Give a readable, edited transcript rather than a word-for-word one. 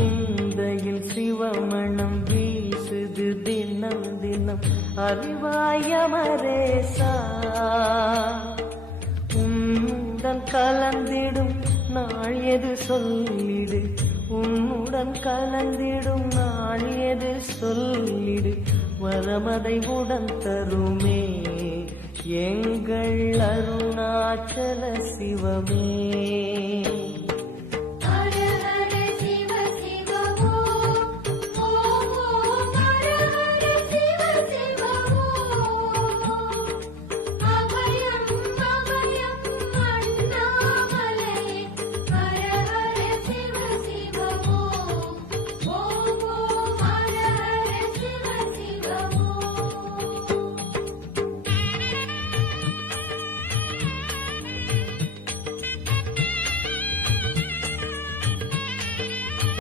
சிந்தையில் சிவமணம் வீசுது தினம் தினம் அறிவாயமரேசா உன்னுடன் கலந்திடும் நாள் எது சொல்லிடு உன்னுடன் கலந்திடும் நாள் எது சொல்லிடு வரமதை உடன் தருமே எங்கள் அருணாச்சல சிவமே.